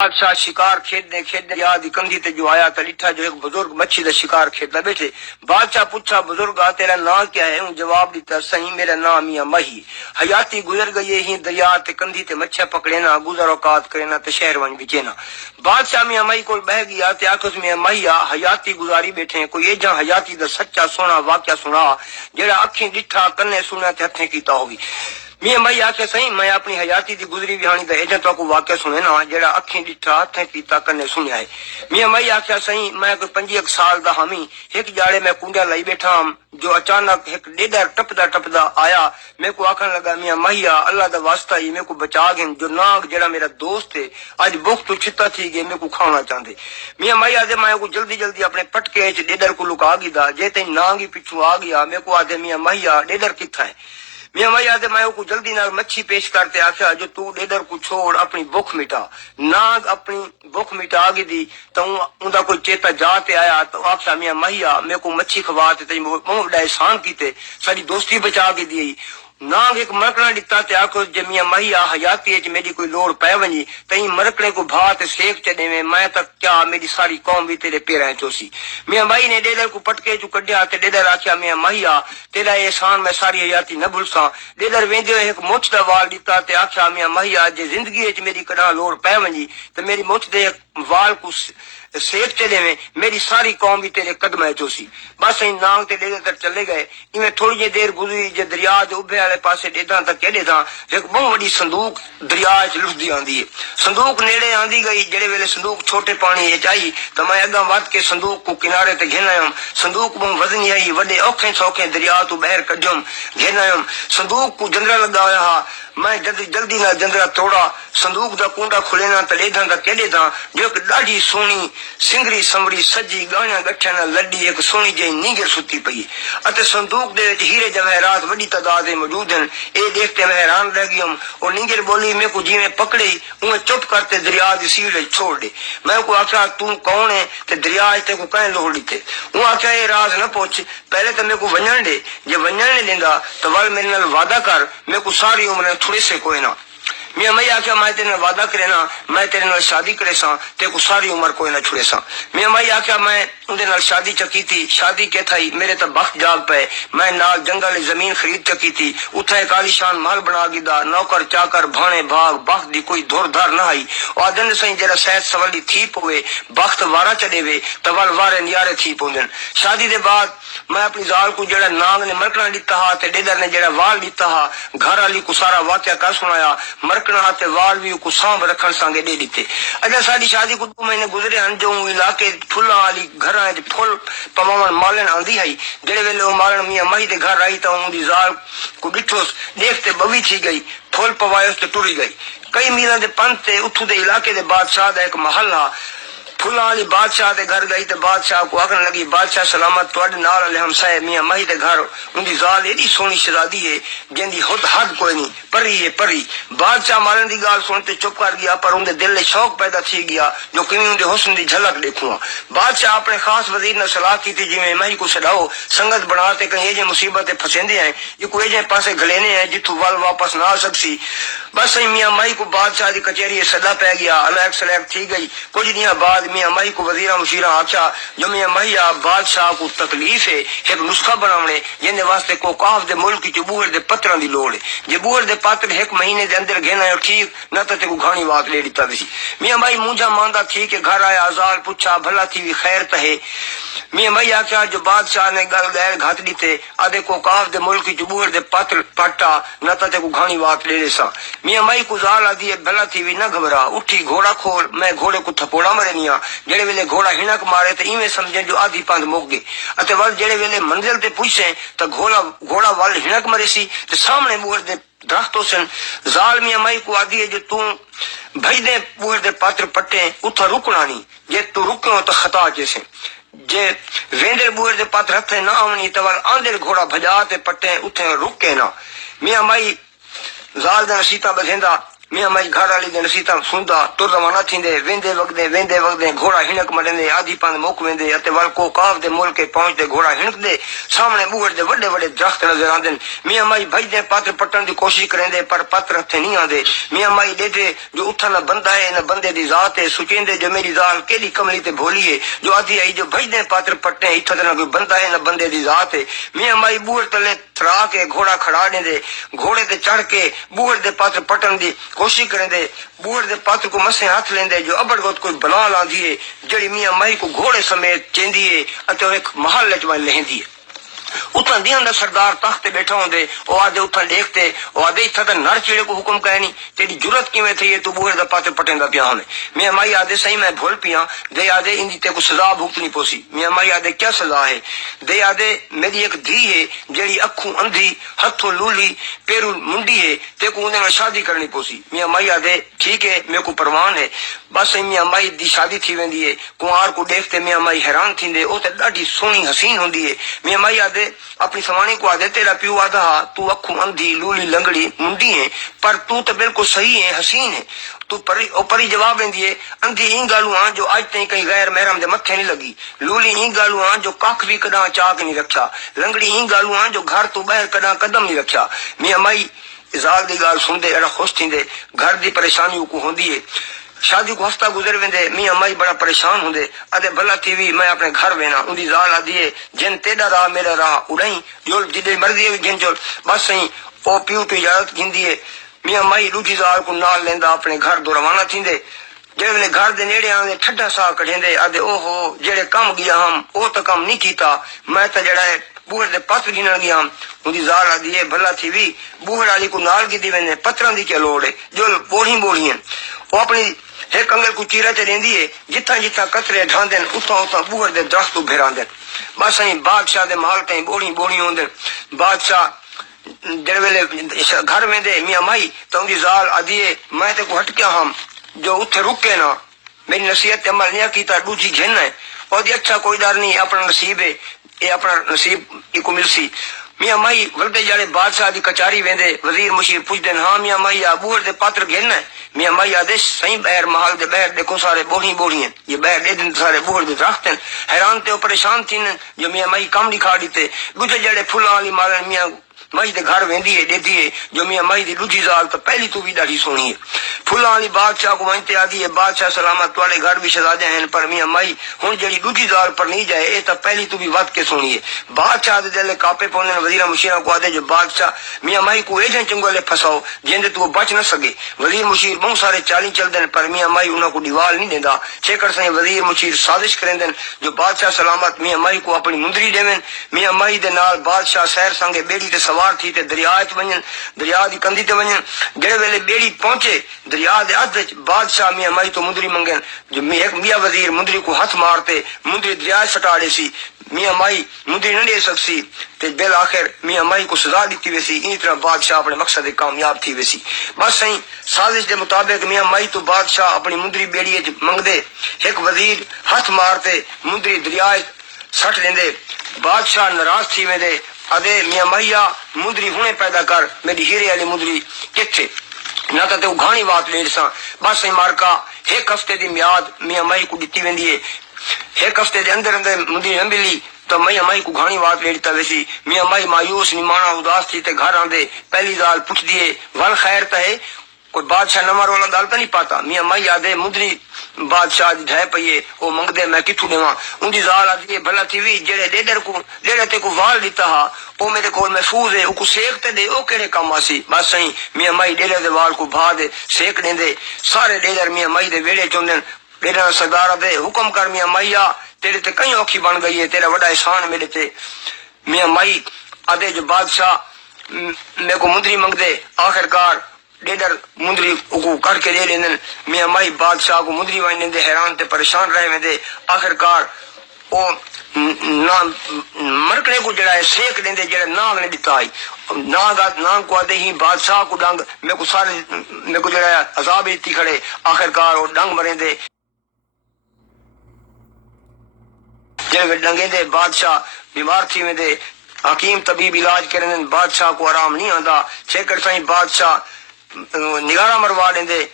بادشاہ شکار کھیڈنے دریا دی کندھی تے جو آیا تو ڈٹھا جو ایک بزرگ مچھی دا شکار کھیڈتا بیٹھے۔ بادشاہ پوچھا بزرگ تیرا نام کیا ہے؟ ان جواب دیتا صحیح میرا نام میاں ماہی، حیاتی گزر گئی ہی دریا تے کندھی تے مچھا پکڑینا، گزر اوقات کرینا تے شہر ون بچینا۔ بادشاہ میاں ماہی کو بہ گیا تے آکھس میاں ماہیا حیاتی گزاری بیٹھے، کوئی ایجا حیاتی دا سچا سونا واقعہ سنا جڑا اکھیں ڈٹھا کنے سنیا تے ہتھیں کیتا ہوگی۔ میاں مائی آکھے صحیح میں اپنی حیاتی دی گزری وہانی دا ایجنٹ کو واقعہ سنے نا جڑا اکھیں ڈٹھا ہتھیں کیتا کنے سنیا ہے۔ میاں مائی آکھے صحیح میں کوئی 25 سال دا ہمی ایک جاڑے میں کنڈا لائی بیٹھا ہم جو اچانک ایک ڈیڈر ٹپدا آیا میں کو آکھن لگا میاں ماہیا اللہ دا واسطہ ہی میں کو بچا گن جو ناگ جڑا میرا دوست ہے اج بخت تو چھتا تھی گئے میں کو کھانا چاہندے۔ میاں مائی آدھے میں کو جلدی اپنے پٹکے وچ ڈیڈر کو لکا گیا جے تے ناگ ہی پیچھو آ گیا میں کو آدھے میاں ماہیا ڈیڈر کتھا ہے؟ میاں مائی آدھے میں کو جلدی نہ مچھی پیش کرتے آخیا جو تو ڈیڈر کو چھوڑ اپنی بخ مٹا۔ ناگ اپنی بخ مٹا گی دی تو اوندا کوئی چیتا جاتے آیا تو آخیا میاں ماہیا میں کو مچھی کھواتے تے بہت بڑا احسان کیتے ساری دوستی بچا کے دی۔ ناگ ایک مرکڑا ڈتا تے آکھو جے میاں ماہیا حیاتی وچ میری کوئی لوڑ پے ونجی تیں مرکڑے کو بھا تے سیک چڈے میں تک کیا میری ساری قوم بھی تیرے پیراں چوسی۔ میاں مائی نے ڈیڈر کو پٹکے چ کڈیا تے ڈیڈر آکھیا میاں ماہیا تیرا احسان میں ساری حیاتی نہ بھلساں۔ ڈیڈر ویندے ایک مچھ دا وال ڈتا تے آکھیا میاں ماہیا جے زندگی وچ میری کڈا لوڑ پے ونجی تے میری مچھ دے وال کو سیک چلے میں میری ساری قوم بھی تیرے قدمیں چوسی۔ بس این نانگ تے ڈیڈر تک چلے گئے۔ ایویں تھوڑی جی دیر گزری جے دریا دے ابھے والے پاسے ڈیڈاں تک کہڑے تھا ایک بہت بڑی صندوق دریا وچ لٹھدی آندی ہے۔ صندوق نیڑے آندی گئی جڑے ویلے صندوق چھوٹے پانی وچ آئی تے میں اگاں ود کے صندوق کو کنارے تے گھن آیام۔ صندوق بہت وزنی آئی وڈے اوکھے سوکھے دریا تو بہر کڈھم گھن آیام۔ صندوق کو جندرا لگا ہویا ہا میں جلدی نہ جندرا توڑا صندوق دا کنڈا کھلینا تے ڈیڈاں دا کہڑے تھا جو ایک ڈاڈھی سونی سنگری سمری سجی گاہیاں گٹھیاں نال لڈی ایک سونی جئی نیگر ستی پئی اتے صندوق دے وچ ہیرے جواہرات وڈی تعداد میں موجود ہیں۔ اے دیکھتے میں حیران رہ گیام اور نیگر بولی میں کو جویں پکڑی اویں چپ کرتے دریا دی سیڑھ وچ چھوڑ دے۔ میں کو آکھیا تو کون ہے تے دریا وچ تے کو کہیں لوڑ دیتے؟ او آکھیا اے راز نہ پوچھ پہلے تے میں کو ونجن دے جے ونجن نہیں دیندا تے ول میرے نال وعدہ کر میں کو ساری عمر تھوڑے سے کوئی نہ۔ میاں مائی آکھیا میں تیرے نال وعدہ کرے نا میں تیرے نال شادی کرے ساں تے کو ساری عمر کوئی نہ چھڑے ساں۔ میاں مائی آکھیا میں اندے نال شادی چکی تھی شادی کے تھائی میرے تے بخت جاگ پے میں نال جنگل زمین خرید چکی تھی اتھا ایک عالیشان محل بنا گدا نوکر چاکر بھانے بھاگ بخت دی کوئی دور دھار نہ آئی۔ او آدن سائیں جڑا صحت سولی تھی پوے بخت وارا چڑے وے تے ول وارے نیارے تھی پوندن۔ شادی دے بعد میں اپنی زال کو جڑا نانگ نے مرکڑا ڈتا ہا تے ڈیڈر نے جڑا وال ڈتا ہا گھر والی کو سارا واقعہ کر سنایا مرکڑا تے وال بھی کو سانب رکھن سانگے دے دیتے۔ اجا ساری شادی کو 2 مہینے گزرے ہن جو علاقے پھلاں والی گھراں وچ پھل پواون مالن آندی ہے جڑے ویلے او مالن میاں ماہی دے گھر آئی تے اون دی زال کو ڈٹھوس دیکھتے بوی تھی گئی پھل پوایوس تے ٹری گئی۔ کئی میلاں دے پنت تے اتھو دے علاقے دے بادشاہ دا ایک محل ہا پھلاں والی بادشاہ دے گھر گئی تے بادشاہ کو آکھن لگی بادشاہ سلامت تواڈے نال والے ہمسائے میاں ماہی دے گھر ان دی زال ایڈی سونی شہزادی ہے جن دی حد کوئی نہیں پری ہے پری۔ بادشاہ مالن دی گال سن تے چپ کر گیا پر ان دے دل میں شوق پیدا تھی گیا جو کیویں ان دے حسن دی جھلک دیکھوں۔ بادشاہ اپنے خاص وزیر نے صلاح کی تھی جویں ماہی کو چھڈاؤ سنگت بنا تے کہیں یہ مصیبت پھسیندے ہیں یہ کوئی جے پاسے گھلینے ہیں جتھوں ول واپس نہ آ سکسی۔ بس میاں ماہی کو بادشاہ دی کچہری صدا پہ گیا الیک سلیک تھی گئی۔ کچھ دن بعد میاں ماہی کو وزیرہ مشیرہ آکھیا جو میاں ماہیا بادشاہ کو تکلیف ہے ایک نسخہ بناونے جن واسطے کو کاف دے ملک چ بوہر دے پتراں دی لوڑ ہے جے بوہر دے پاتر 1 مہینے دے اندر گھن آئے ٹھیک نہ تے کو گھانی وات لے دیتا ویسی۔ میاں مائی مونجا ماندا تھی کہ گھر آیا ازال پوچھا بھلا تھی بھی خیر تہے۔ میاں مائی آکھیا جو بادشاہ نے گل غیر گھات دیتے آدھے کو کاف دے ملک چ بوہر دے پاتر پٹا نہ تے کو گھانی وات لے دے سا۔ میاں مائی کو زال آدھی بھلا تھی بھی نہ گھبرا اٹھی گھوڑا کھول میں گھوڑے کو تھپوڑا مرنیاں جڑے ویلے گھوڑا ہنک مارے تے ایویں سمجھن جو آدھی پند مک گئے اتے ول جڑے ویلے منزل تے پہنچے تے گھوڑا ول ہنک مرے سی تے سامنے بوہر دے درختوں سن۔ زال میاں مائی کو آدھی ہے جو تو بھائی دے بوہر دے پاتر پٹے اتھا رکنا نہیں جے تو رکو تو خطا جیسے جے ویندر بوہر دے پاتر ہتھے نہ آونی تے ول آندر گھوڑا بھجا تے پٹے اتھے رکے نہ۔ میاں مائی زال دا نصیحتاں بدھیندا میاں مائی گھر والی دے نصیحتاں سندا تر روانہ تھیندے ویندے وگدے گھوڑا ہنک مڈندے آدھی پند موک ویندے اتے ول کو کاف دے ملک پہنچدے گھوڑا ہنکدے سامنے بوہڑ دے وڈے وڈے درخت نظر آندے میاں مائی بھجدے پاتر پٹن دی کوشش کریندے پر پاتر ہتھے نہیں آندے میاں مائی ڈیڈے جو اتھا نہ بندہ ہے نہ بندے دی ذات ہے سوچیندے جو میری ذال کیڑی کملی تے بھولی ہے جو آدھی آئی جو بھجدے پاتر پٹے اتھا تے نہ کوئی بندہ ہے نہ بندے دی ذات ہے میاں مائی بوہڑ تلے تھرا کے گھوڑا کھڑا ڈیندے گھوڑے تے چڑھ کے بوہڑ دے پاتر پٹن دی کوشش کریندے بوہڑ دے پاتر کو مسے ہاتھ لیندے جو ابڑ گوت کوئی بلا لاندی ہے جڑی میاں مائی کو گھوڑے سمیت چیندی ہے اتے ایک محل وچ لہندی ہے اتھاں دیاں دا سردار تخت تے بیٹھا ہوندے او آدھے اتھاں دیکھتے او آدھے اتھا تے نر چیڑے کو حکم کہے نہیں تیری جرت کیویں تھی ہے تو بوہڑ دا پاتر پٹیندا پیا ہونے میاں مائی آدھے صحیح میں بھول پیا دے آدھے اندی تے کو سزا بھگتنی پوسی میاں مائی آدھے کیا سزا ہے دے آدھے میری ایک دھی ہے جیڑی اکھوں اندھی ہتھوں لولی پیروں منڈی ہے تے کو انہاں شادی کرنی پوسی میاں مائی آدھے ٹھیک ہے میرے کو پروان ہے بس میاں مائی دی شادی تھی ویندی ہے کنوار کو دیکھتے میاں مائی حیران تھیندے او تے ڈاڈی سونی حسین ہوندی ہے میاں مائی آدھے اپنی سوانی کو آدھے تیرا پیو آدھا تو اکھوں اندھی لولی لنگڑی منڈی ہے پر تو تے بالکل صحیح ہے حسین ہے تو پری جواب دیندی ہے اندھی این گالوں آن جو آج تائیں کئی غیر محرم دے متھے نہیں لگی لولی این گالوں آن جو کاکھ بھی کڈاں چاک نہیں رکھیا لنگڑی این گالوں آن جو گھر تو باہر کڈاں قدم نہیں رکھیا میاں مائی ازال دی گال سندے اڑا خوش تھیندے گھر دی پریشانی کو ہوندی ہے شادی کو ہفتہ گزر ویندے میاں مائی بڑا پریشان ہوندے ادے بھلا تھی وی میں اپنے گھر وینا اندی زال آدھی ہے جن تیڈا راہ میرا راہ اڑائیں جو جدے مرضی ہے گن چل بس سہیں او پیو تو اجازت گھندی ہے میاں مائی دوجی زال کو نال لیندا اپنے گھر دو روانہ تھیندے جڑے گھر دے نیڑے آندے ٹھڈا سا کڈھیندے ادے او ہو جڑے کم گیا ہم او تو کم نہیں کیتا میں تے جڑا ہے بوہڑ دے پاتر گھنن گیا اندی زال آدھی ہے بھلا تھی وی بوہڑ والی کو نال گدی ویندے پتراں دی کیا لوڑ ہے جو بوڑھی ہیں او اپنی ایک انگل کو چیرا چ دیندی ہے جتھاں جتھاں قطرے ڈھاندن اتھاں اتھاں بوہڑ دے درخت بھراندن بس این بادشاہ دے محل تائیں بوڑھی ہوندن بادشاہ جڑے ویلے گھر ویندے میاں مائی تو اندی زال آدھی ہے میں تے کو ہٹکیا ہم جو اتھے رکے نا میری نصیحت تے عمل نہیں کیتا دوجی گھن ہے اور دی اچھا کوئی ڈر نہیں اپنا نصیب ہے اے اپنا نصیب کو ملسی میاں مائی ولدے جڑے بادشاہ دی کچہری ویندے وزیر مشیر پوچھدے ہاں میاں مائی آ بوہڑ دے پاتر گھن ہے میاں مائی آدیش صحیح بہر محل دے بہر دیکھو سارے بوڑھی ہیں یہ بہر دے دن سارے بوہڑ دے درخت ہیں حیران تے پریشان تھین جو میاں مائی کام نہیں کھا دیتے گجے جڑے پھلاں والی مالن میاں مائی دے گھر ویندی ہے دیدی ہے جو میاں مائی دی دوجی زال تو پہلی تو بھی ڈاڑی سونی ہے پھلاں والی بادشاہ کو وانتے آدھی ہے بادشاہ سلامت تواڈے گھر بھی شہزادے ہیں پر میاں مائی ہن جڑی دوجی زال پر نہیں جائے اے تا پہلی تو بھی ود کے سونی ہے بادشاہ دے دل کاپے پوندے وزیراں مشیراں کو آدھے جو بادشاہ میاں مائی کو ایجن چنگولے پھساؤ جیندے تو بچ نہ سکے وزیر مشیر بہت سارے چالی چلدن پر میاں مائی انہاں کو دیوال نہیں دیندا چیکر سائیں وزیر مشیر سازش کریندن جو بادشاہ سلامت میاں مائی کو اپنی مندری دیوین میاں مائی دے نال بادشاہ سیر سنگے بیڑی تے سوار تھی تے دریا وچ ونجن دریا دی کندھی تے ونجن جڑے ویلے بیڑی پہنچے دریا دے ادھ وچ بادشاہ میاں مائی تو مندری منگن جو ایک میاں وزیر مندری کو ہاتھ مارتے مندری دریا سٹاڑے سی میاں مائی مندری نہ دے سکسی تے بالآخر میاں مائی کو سزا دیتی ویسی ان طرح بادشاہ اپنے مقصد کامیاب تھی ویسی بس سہیں سازش دے مطابق میاں مائی تو بادشاہ اپنی مندری بیڑی وچ منگدے ایک وزیر ہاتھ مارتے مندری دریا سٹ دیندے بادشاہ ناراض تھی ویندے ادے میاں مائیا مندری ہونے پیدا کر میری ہیرے والی مندری کتھے نہ تے گھانی بات لے سا بس مارکا ایک ہفتے دی میاد میاں مائی کو دتی ویندی ہے ایک ہفتے دے اندر اندر مندری نہ ملی تو میاں مائی کو گھانی بات لے دیتا ویسی میاں مائی مایوس نمانا اداس تھی تے گھر آندے پہلی دال پوچھ دیے ول خیر تا ہے کوئی بادشاہ نمر والا دال تا نہیں پاتا میاں مائی آدھے مندری بادشاہ دی ڈھے پئیے او منگ دے میں کتھوں دیواں ان دی زال آدھی ہے بھلا تھی وی جڑے ڈیڈر تے کو وال دیتا ہا او میرے کول محفوظ ہے او کو سیک تے دے او کیڑے کام آسی بس سہیں میاں مائی ڈیڈر دے وال کو بھا دے سیک دیندے سارے ڈیڈر میاں مائی دے ویڑے چوندن ڈیڈر سردار دے حکم کر میاں مائیا تیرے تے کئی اوکھی بن گئی ہے تیرا بڑا احسان میرے تے میاں مائی آدھے جو بادشاہ میرے کو مندری منگ دے آخرکار ڈیڈر مندری کو کر کے دے لیندن میاں مائی بادشاہ کو مندری وائن دیندے حیران تے پریشان رہے ویندے آخرکار او مرکنے کو جڑا ہے سیک دیندے جڑا ناگ نے دیتا آئی ناگ کو آدھے ہی بادشاہ کو ڈنگ میرے کو جڑا ہے عذاب دیتی کھڑے آخرکار وہ ڈنگ مرین دے جڑے ڈنگے دے بادشاہ بیمار تھی میں دے حکیم طبیب علاج کرنے بادشاہ کو آرام نہیں آندا چیکر سائیں بادشاہ نگاراں مروا لیندے